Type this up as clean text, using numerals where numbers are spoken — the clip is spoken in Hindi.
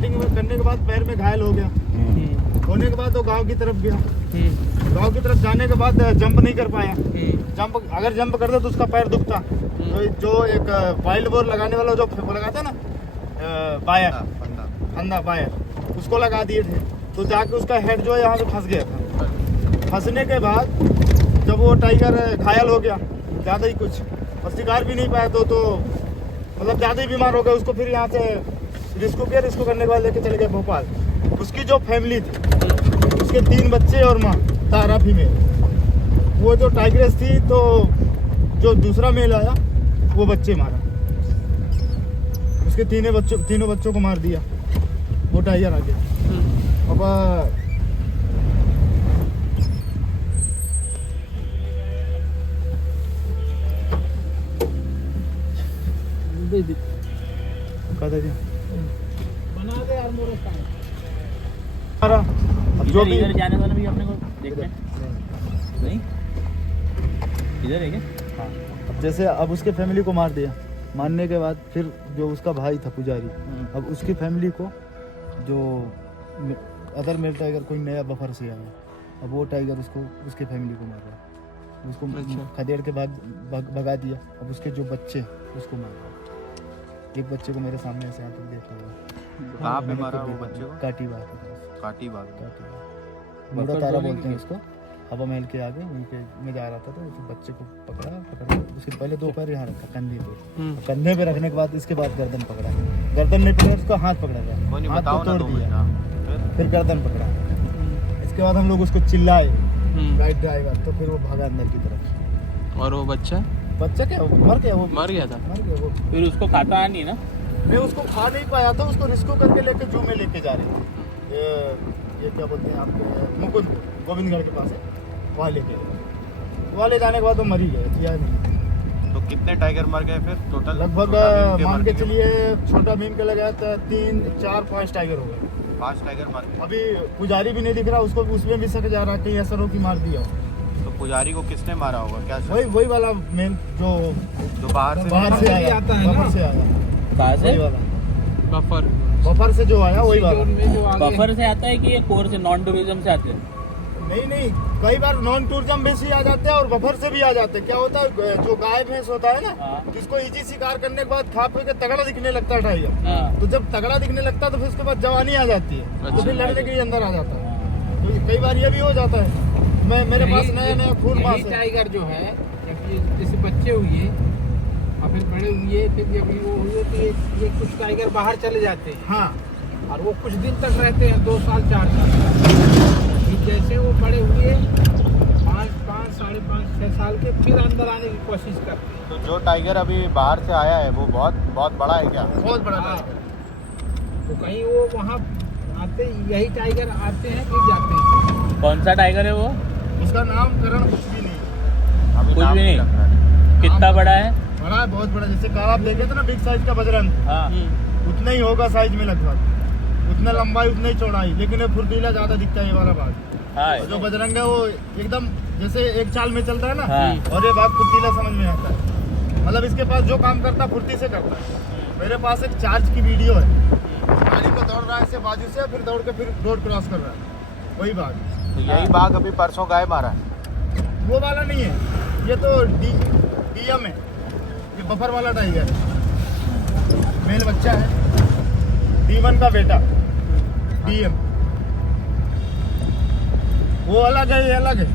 फाइटिंग करने के बाद पैर में घायल हो गया। होने के बाद वो गांव की तरफ गया। गांव की तरफ जाने के बाद जंप नहीं कर पाया। जंप अगर जंप करता तो उसका पैर दुखता। तो जो एक वाइल्ड बोर लगाने वाला जो वो लगाता ना बायर, फंदा बायर, उसको लगा दिए थे। तो जाके उसका हेड जो है यहाँ पे फंस गया था। फंसने के बाद जब वो टाइगर घायल हो गया ज़्यादा ही कुछ, और शिकार भी नहीं पाया तो मतलब ज़्यादा ही बीमार हो गया। उसको फिर यहाँ से रिस्क्यू किया। रिस्क्यू करने के बाद लेके चले गए भोपाल। उसकी जो फैमिली थी, उसके 3 बच्चे और माँ तारा फीमेल, वो जो टाइग्रेस थी तो जो दूसरा मेल आया वो बच्चे मारा। उसके तीनों बच्चों को मार दिया वो टाइगर आगे। अब बना दे यार मोरे अब जो भी इधर जाने वाला भी अपने को देखना है नहीं, इधर है क्या? हाँ, अब जैसे अब उसके फैमिली को मार दिया। मारने के बाद फिर जो उसका भाई था पुजारी, अब उसकी फैमिली को जो अदर मेल टाइगर कोई नया बफर से आया, अब वो टाइगर उसको उसके फैमिली को मार रहा। उसको खदेड़ के भगा दिया। अब उसके जो बच्चे उसको मार रहा। एक बच्चे को मेरे सामने ऐसे आके देखा हुआ। कहाँ पे मारा वो बच्चे को? काटी बाग। काटी बाग। मुड़ा तारा बोलते हैं उसको। हवा महल के आगे उनके में जा रहा था तो उस बच्चे को पकड़ के उसके पहले 2 पैर यहाँ रखा कंधे पे। कंधे पे रखने के बाद इसके बाद गर्दन पकड़ा। गर्दन नहीं पकड़ा, उसको हाथ पकड़ा गया। हाथ को तोड़ दिया, फिर गर्दन पकड़ा। इसके बाद हम लोग उसको चिल्लाए राइट ड्राइवर, तो फिर वो भागा अंदर की तरफ। और वो बच्चा क्या मर गया? वो मर गया था। मर गया वो। फिर उसको खाता नहीं ना? मैं उसको खा नहीं पाया था। उसको रिस्क्यू करके लेके जू में लेके जा रहे थे। ये क्या बोलते हैं आपके मुकुंद गोविंदगढ़ के पास है, वहाँ लेके गए। वहाँ ले जाने के बाद वो मर ही गए, जिया नहीं। तो कितने टाइगर मर गए फिर टोटल? लगभग मान के चलिए छोटा भीम के लगाया था 3, 4, 5 टाइगर हो गए। 5 टाइगर मर गए। अभी पुजारी भी नहीं दिख रहा, उसको उसमें भी शक जा रहा है कहीं असर हो कि मार दिया हो। तो पुजारी को किसने मारा होगा? क्या वही वाला मेन जो बाहर से आया आता है ना? बफर से आया। कहाँ से? वही वाला बफर से जो आया वही वाला। बफर से आता है कि ये कोर से नॉन टूरिज्म से आते हैं? नहीं, कई बार नॉन टूरिज्म भी से आ जाते हैं और बफर से भी आ जाते हैं। क्या होता है जो गाय भैंस होता है ना, जिसको इजी शिकार करने के बाद खा पी के तगड़ा दिखने लगता है टाइगर, तो जब तगड़ा दिखने लगता है तो फिर उसके बाद जवानी आ जाती है, तो फिर लड़ने के लिए अंदर आ जाता है। तो कई बार ये भी हो जाता है। मेरे पास नया खून पास है। टाइगर जो है जैसे बच्चे हुए और फिर बड़े हुए, फिर जब वो हुए तो ये कुछ टाइगर बाहर चले जाते हैं। हाँ, और वो कुछ दिन तक रहते हैं, 2 साल 4 साल। जैसे वो बड़े हुए 5, 5.5, 6 साल के, फिर अंदर आने की कोशिश करते हैं। तो जो टाइगर अभी बाहर से आया है वो बहुत बड़ा है क्या? बहुत बड़ा हाँ। टाइगर। तो कहीं वो वहाँ आते, यही टाइगर आते हैं फिर जाते हैं। कौन सा टाइगर है वो? उसका नामकरण कुछ भी नहीं। अभी कुछ नाम भी नहीं। लग रहा है। कितना बड़ा है? बड़ा है, बहुत बड़ा। जैसे कहा आप देखे थे ना बिग साइज का बजरंग, हाँ। उतना ही होगा साइज में लगभग। उतना लंबाई उतना ही चौड़ाई, लेकिन ये फुर्तीला ज्यादा दिखता है ये वाला बाघ। हाँ। जो बजरंग है वो एकदम जैसे एक चाल में चलता है ना, हाँ। और ये बाघ फुर्तीला समझ में आता है। मतलब इसके पास जो काम करता है फुर्ती से करता है। मेरे पास एक चार्ज की वीडियो है, गाड़ी को दौड़ रहा है ऐसे बाजू से, फिर दौड़ के फिर रोड क्रॉस कर रहा है, वही बाघ। तो यही बाघ अभी परसों गाय मारा है? वो वाला नहीं है, ये तो डीएम है, ये बफर वाला टाइगर है। मेल बच्चा है, D1 का बेटा डीएम। वो अलग है, ये अलग है।